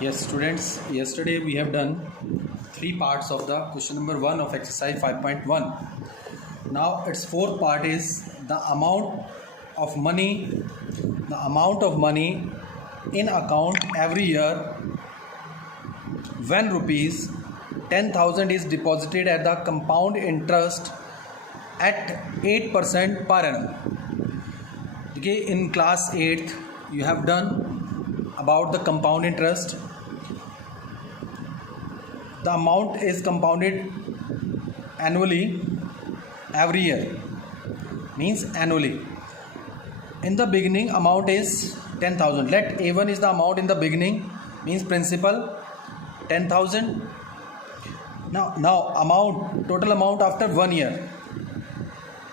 Yes, students, yesterday we have done 3 parts of the question number 1 of exercise 5.1. Now its fourth part is the amount of money in account every year when rupees 10,000 is deposited at the compound interest at 8% per annum. Okay, in class 8th you have done about the compound interest. The amount is compounded annually every year, means annually. In the beginning amount is 10,000. Let A1 is the amount in the beginning, means principal 10,000. Now amount, total amount after 1 year.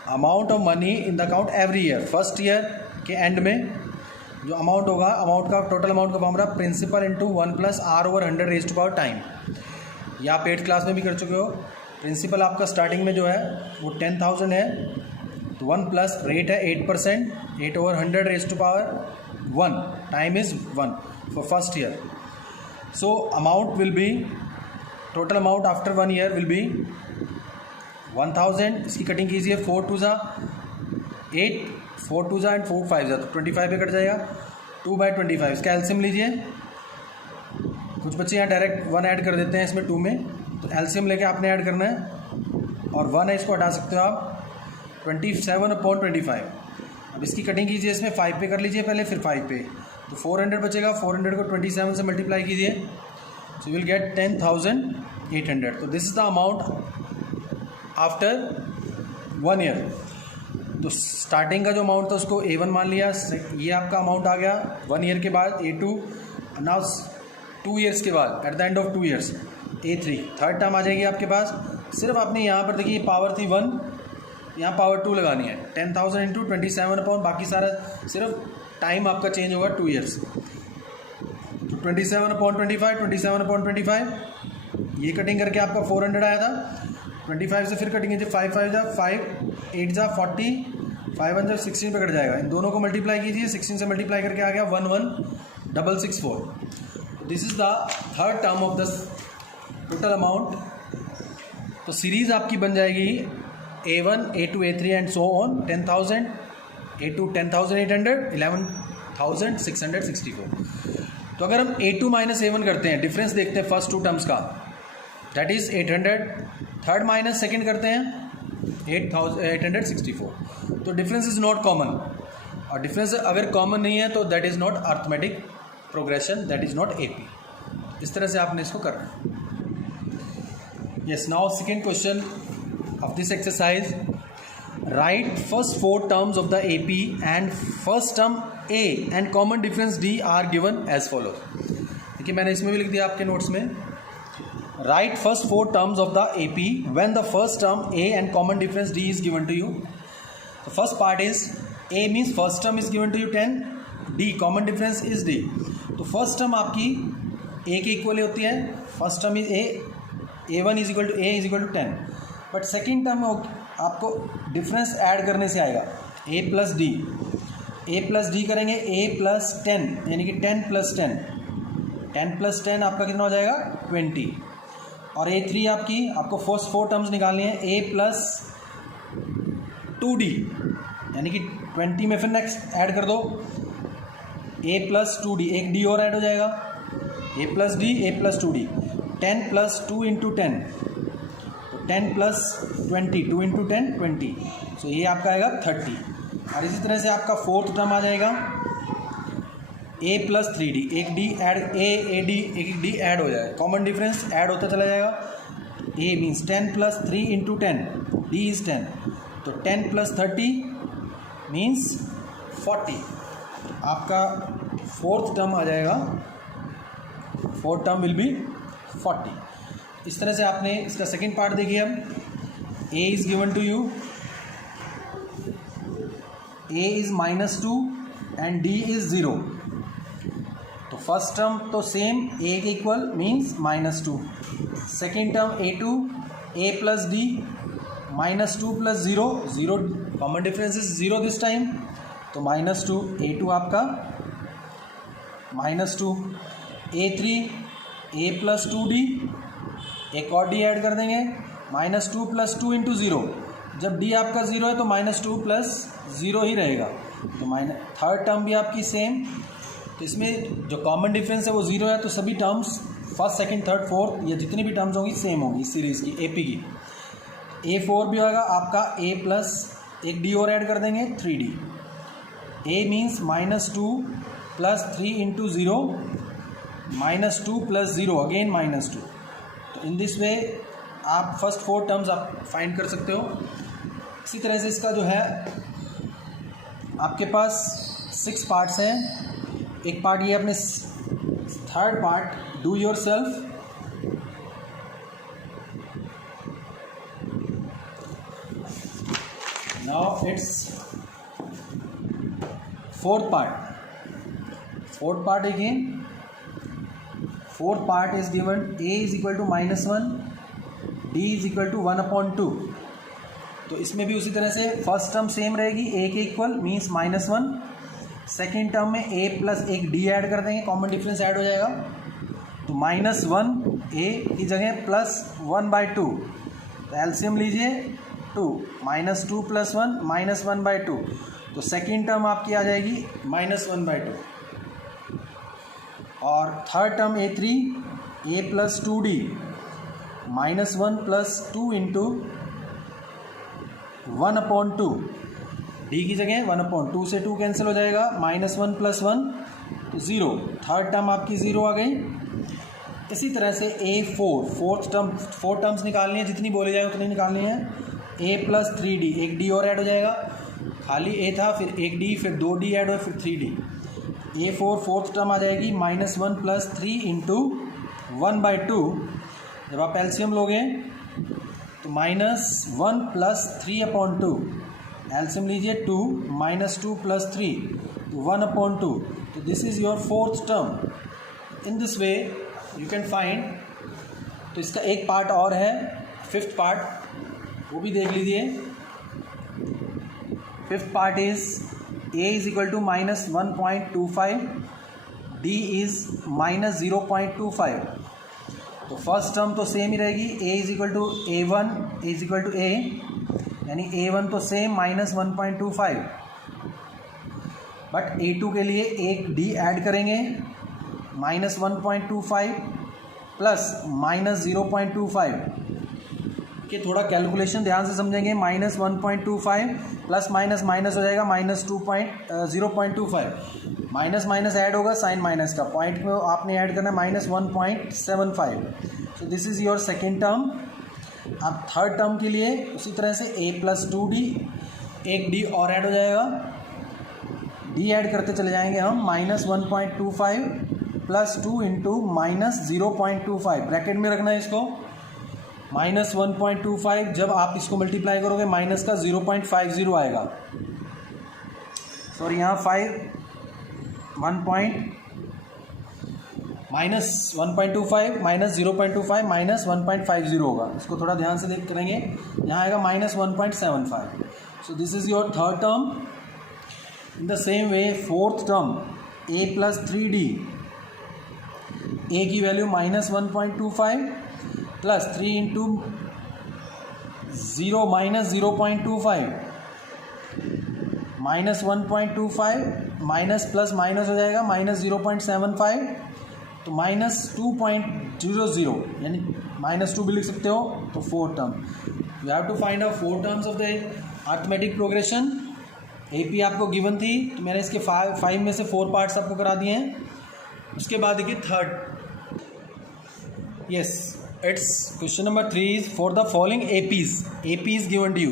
Amount of money in the account every year. First year के end में जो amount होगा, amount का total amount का formula principal into 1 + r/100 raised to power time. ये आप 8th class में भी कर चुके हो. प्रिंसिपल आपका स्टार्टिंग में जो है वो 10,000 है, तो 1 प्लस रेट है 8%, 8/100 raised to power 1, time is 1 for first year. So amount will be, total amount after 1 year will be 1000. इसकी कटिंग कीजिए, 4 2 ज़ा 8, 4 2 ज़ा एंड 4 5 ज़ा, तो 25 पे कट जाएगा. 2/25 इसका एलसीएम लीजिए. कुछ बच्चे यहाँ डायरेक्ट 1 ऐड कर देते हैं इसमें 2 में, तो एलसीएम लेके आपने ऐड करना है और 1 है, इसको हटा सकते हो आप. 27/25. अब इसकी कटिंग कीजिए, इसमें 5 पे कर लीजिए पहले, फिर 5 पे, तो 400 बचेगा. 400 को 27 से मल्टीप्लाई कीजिए, सो यू विल गेट 10,800. तो this is the amount after 1 year. तो स्टार्टिंग का जो अमाउंट था उसको A1 मान लिया. ये आपका अमाउंट आ गया 1 ईयर के बाद A2. नाउ 2 ईयर्स के बाद, at the end of 2 years, A3. Third term आ जाएगी आपके पास. सिर्फ आपने यहाँ पर देखिए पावर थी 1, यहाँ पावर 2 लगानी है. 10,000 इंटू 27 बाकी सारा सिर्फ टाइम आपका चेंज होगा 2 ईयर्स. तो 27/25, 27/25 ये कटिंग करके आपका 400 आया था. 25 से फिर कटिंग कीजिए, 5 5 ज़ा 5, 8 ज़ा 40, 5 1 ज़ा 16 पे कट जाएगा. इन दोनों को मल्टीप्लाई कीजिए, 16 से मल्टीप्लाई करके आ गया 11,664. This is the third term of the total amount. तो सीरीज़ आपकी बन जाएगी A1, A2, A3 and so on. 10,000, A2 10,800, 11,664. तो अगर हम A2 माइनस A1 करते हैं, डिफरेंस देखते हैं फर्स्ट 2 टर्म्स का, that is 800. Third minus second करते हैं 864. तो डिफरेंस इज़ नॉट कॉमन, और डिफरेंस अगर कॉमन नहीं है तो that is not arithmetic progression, that is not AP. इस तरह से आपने इसको करना है. Yes, now second question of this exercise. Right first 4 terms of the AP and first term A and common difference D are given as follow. देखिए मैंने इसमें भी लिख दिया आपके नोट्स में. Write first 4 terms of the AP when the first term A and common difference D is given to you. The first part is A means first term is given to you 10, D common difference is D. तो first term आपकी A के equal होती है. first term is A, A1 is equal to A is equal to 10. But second term आपको difference add करने से आएगा A plus D. A plus D करेंगे A plus 10, यानी कि 10 plus 10. 10 plus 10 आपका कितना हो जाएगा 20. और A3 आपको फर्स्ट 4 टर्म्स निकालनी है. A प्लस 2D, यानी कि 20 में फिर नेक्स्ट ऐड कर दो A प्लस 2D, एक D और ऐड हो जाएगा. A plus D, A plus 2D. 10 plus 2 into 10, 10 plus 20, 2 into 10 20. सो ये आपका आएगा 30. और इसी तरह से आपका फोर्थ टर्म आ जाएगा A प्लस 3D, एक D ऐड, A D, एक D ऐड हो जाएगा. कॉमन डिफरेंस ऐड होता चला जाएगा. A means 10 plus 3 into 10, D is 10. तो 10 प्लस 30 मीन्स 40. आपका फोर्थ टर्म आ जाएगा, फोर्थ टर्म विल बी 40. इस तरह से आपने इसका सेकेंड पार्ट देखिए. अब A is given to you, A is -2 and D is 0. तो फर्स्ट टर्म तो सेम A के equal means -2. Second term A2, A plus D, -2 plus 0, 0 common difference is 0 this time. तो -2 A2 आपका -2 A3 A plus 2D, एक और D add कर देंगे, -2 + 2 × 0। जब D आपका 0 है तो -2 + 0 ही रहेगा। तो थर्ड टर्म भी आपकी सेम। तो इसमें जो कॉमन डिफरेंस है वो 0 है, तो सभी terms first second third fourth या जितनी भी टर्म्स होंगी सेम होंगी इस सीरीज़ की AP की। A4 भी होगा आपका A प्लस एक D और ऐड कर देंगे 3D। A means -2 + 3 × 0, -2 + 0 again -2। तो इन दिस वे आप फर्स्ट 4 टर्म्स आप फाइंड कर सकते हो। इसी तरह से इसका जो है आपके पास 6 पार्ट्स हैं। एक पार्ट ये अपने third part do your self. Now it's fourth part again. Fourth part is given A = -1, D = 1/2। तो इसमें भी उसी तरह से फर्स्ट टर्म सेम रहेगी, A के इक्वल मीन्स -1। सेकेंड टर्म में A प्लस एक D ऐड कर देंगे, कॉमन डिफरेंस ऐड हो जाएगा। तो -1 A की जगह +1/2। तो एलसीएम लीजिए 2, -2 + 1 -1/2। तो सेकेंड टर्म आपकी आ जाएगी -1/2। और third term A3 A + 2D, -1 + 2 × 1/2। D की जगह 1/2 से 2 कैंसिल हो जाएगा, -1 + 1 तो 0। थर्ड टर्म आपकी 0 आ गई। इसी तरह से A4 4 टर्म्स निकालनी है, जितनी बोली जाए उतनी निकालनी है। A + 3D, एक D और ऐड हो जाएगा, खाली A था फिर एक D फिर 2D ऐड हुआ फिर 3D। A4 फोर्थ टर्म आ जाएगी -1 + 3 × 1/2। जब आप एलसीएम लोगे तो -1 + 3/2। एलसीएम लीजिए 2, -2 + 3 तो 1/2। तो this is your fourth term. In this way you can find. तो इसका एक पार्ट और है, फिफ्थ पार्ट, वो भी देख लीजिए। Fifth part is A = -1.25, D is -0.25। तो फर्स्ट टर्म तो सेम ही रहेगी, A = A1 A = A, यानी A1 तो सेम -1.25। बट A2 के लिए एक D ऐड करेंगे, -1.25 प्लस -0.25 के थोड़ा कैलकुलेशन ध्यान से समझेंगे। -1.25 प्लस माइनस माइनस हो जाएगा -0.25, माइनस ऐड होगा साइन माइनस का, पॉइंट को आपने ऐड करना है -1.75। So this is your second term. अब थर्ड टर्म के लिए उसी तरह से A + 2D, एक D और ऐड हो जाएगा, D ऐड करते चले जाएंगे हम, -1.25 + 2 × -0.25, ब्रैकेट में रखना है इसको। -1.25 जब आप इसको मल्टीप्लाई करोगे माइनस का 0.50 आएगा। सॉरी यहाँ -1.25 -0.25 -1.50 होगा। इसको थोड़ा ध्यान से देख करेंगे, यहाँ आएगा -1.75। So this is your third term. In the same way fourth term A + 3D, A की value -1.25 plus 3 × 0 -0.25, -1.25 minus plus minus हो जाएगा, -0.75 तो -2.00, यानी -2 भी लिख सकते हो। तो fourth term you have to find out 4 terms of the arithmetic progression. AP आपको गिवन थी, तो मैंने इसके 5 में से 4 पार्ट्स आपको करा दिए हैं। उसके बाद देखिए third, yes it's question number 3 is for the following APs is given to you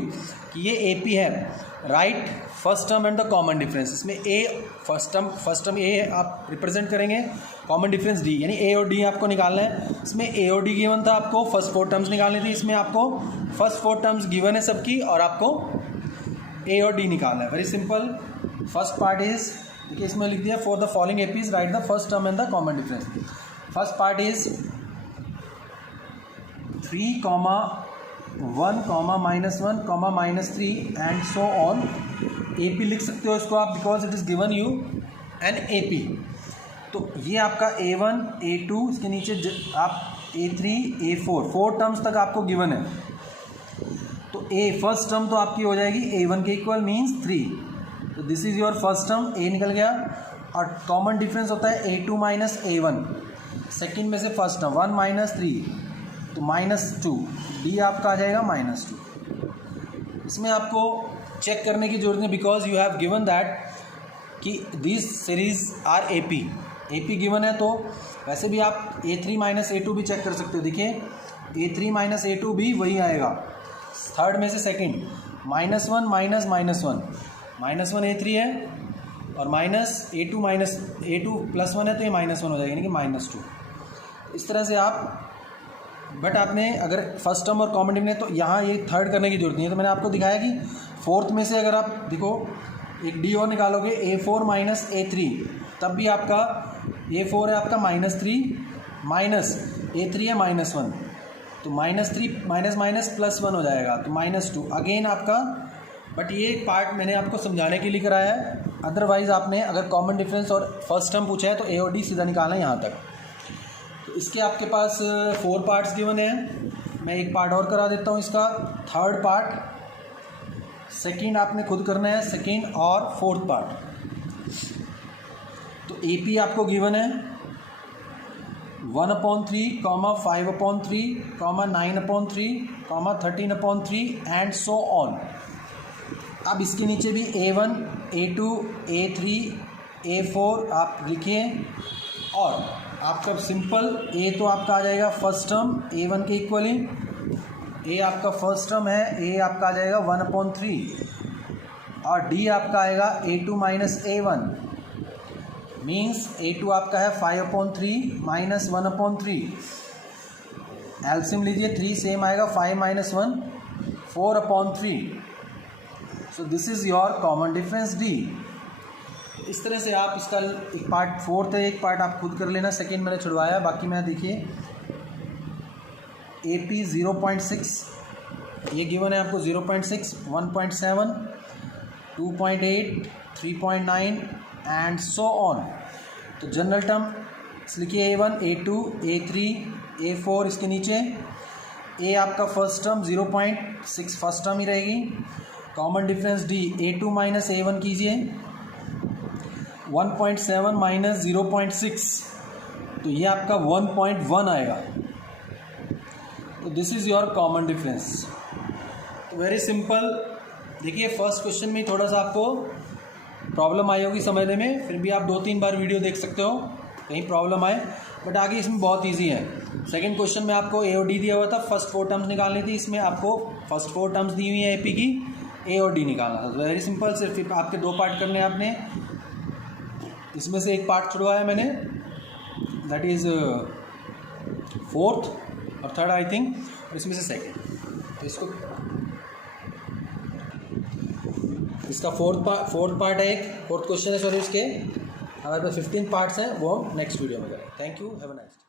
कि ये AP है, right first term and the common difference. इसमें A फर्स्ट टर्म A आप रिप्रेजेंट करेंगे, कॉमन डिफरेंस D, यानी A और D आपको निकालना है। इसमें A और D गिवन था, आपको फर्स्ट 4 टर्म्स निकालनी थी। इसमें आपको फर्स्ट 4 टर्म्स गिवन है सबकी, और आपको A और D निकालना है। Very simple. First part is, देखिए इसमें लिख दिया for the following APs right the first term and the common difference. First part is 3, -1, -1, -3 and so on. AP लिख सकते हो इसको आप, because it is given you an AP। तो ये आपका A1 A2 इसके नीचे आप A3 A4 4 टर्म्स तक आपको गिवन है। तो फर्स्ट टर्म तो आपकी हो जाएगी A1 के इक्वल मीन्स 3। तो this is your first term, A निकल गया। और कॉमन डिफरेंस होता है A2 माइनस A1, सेकेंड में से फर्स्ट टर्म 1 माइनस 3 तो -2, D आपका आ जाएगा -2। इसमें आपको चेक करने की जरूरत नहीं, because you have given that कि this series are AP given है। तो वैसे भी आप A3 माइनस A2 भी चेक कर सकते हो। देखिए A3 माइनस A2 भी वही आएगा, थर्ड में से सेकंड -1 माइनस -1 A3 है और माइनस A2 प्लस 1 है तो ये -1 हो जाएगा, यानी कि -2। इस तरह से आप, बट आपने अगर फर्स्ट टर्म और कॉमन डिफरेंस तो यहाँ ये थर्ड करने की जरूरत नहीं है। तो मैंने आपको दिखाया कि फोर्थ में से अगर आप देखो एक D और निकालोगे A4 माइनस A3, तब भी आपका A4 है आपका -3 माइनस A3 है -1, तो -3 माइनस +1 हो जाएगा, तो -2 अगेन आपका। बट ये पार्ट मैंने आपको समझाने के लिए कराया है, अदरवाइज़ आपने अगर कॉमन डिफरेंस और फर्स्ट टर्म पूछा है तो A और D सीधा निकालना है यहाँ तक। तो इसके आपके पास 4 पार्ट्स गिवन हैं। मैं एक पार्ट और करा देता हूँ इसका, थर्ड पार्ट, सेकंड आपने खुद करना है, सेकंड और फोर्थ पार्ट। तो AP आपको गिवन है 1/3, 5/3, 9/3, 13/3 एंड सो ऑन। अब इसके नीचे भी A1 A2 A3 A4 आप लिखिए, और आपका सिंपल A तो आपका आ जाएगा फर्स्ट टर्म A1 के इक्वली, A आपका फर्स्ट टर्म है, A आपका आ जाएगा 1/3 और D आपका आएगा A2 minus A1 means A2 आपका है 5/3 माइनस 1/3। एल्सियम लीजिए, 3 सेम आएगा, 5 minus 1 4/3। So this is your common difference D। इस तरह से आप इसका एक पार्ट फोर्थ है, एक पार्ट आप खुद कर लेना, सेकंड मैंने छुड़वाया, बाकी मैं देखिए AP 0.6 ये गिवन है आपको, 0.6 1.7 2.8 3.9 एंड सो ऑन। तो जनरल टर्म लिखिए A1 A2 A3 A4, इसके नीचे A आपका फर्स्ट टर्म 0.6 फर्स्ट टर्म ही रहेगी, common difference D A2 minus A1 कीजिए, 1.7 माइनस 0.6 तो ये आपका 1.1 आएगा। तो this is your common difference. तो वेरी सिंपल। देखिए फर्स्ट क्वेश्चन में थोड़ा सा आपको प्रॉब्लम आई होगी समझने में, फिर भी आप 2-3 बार वीडियो देख सकते हो कहीं प्रॉब्लम आए, बट आगे इसमें बहुत इजी है। सेकंड क्वेश्चन में आपको A और D दिया हुआ था, फर्स्ट 4 टर्म्स निकालनी थी, इसमें आपको फर्स्ट 4 टर्म्स दी हुई है AP की, A और D निकालना था। वेरी सिंपल, सिर्फ आपके 2 पार्ट करने हैं आपने, इसमें से एक पार्ट छुड़वाया मैंने, दैट इज़ फोर्थ और थर्ड आई थिंक, और इसमें से सेकेंड। तो इसका फोर्थ पार्ट है, एक फोर्थ क्वेश्चन है, सॉरी, इसके हमारे पास 15 पार्ट्स हैं, वो नेक्स्ट वीडियो में करें। Thank you, have a nice day.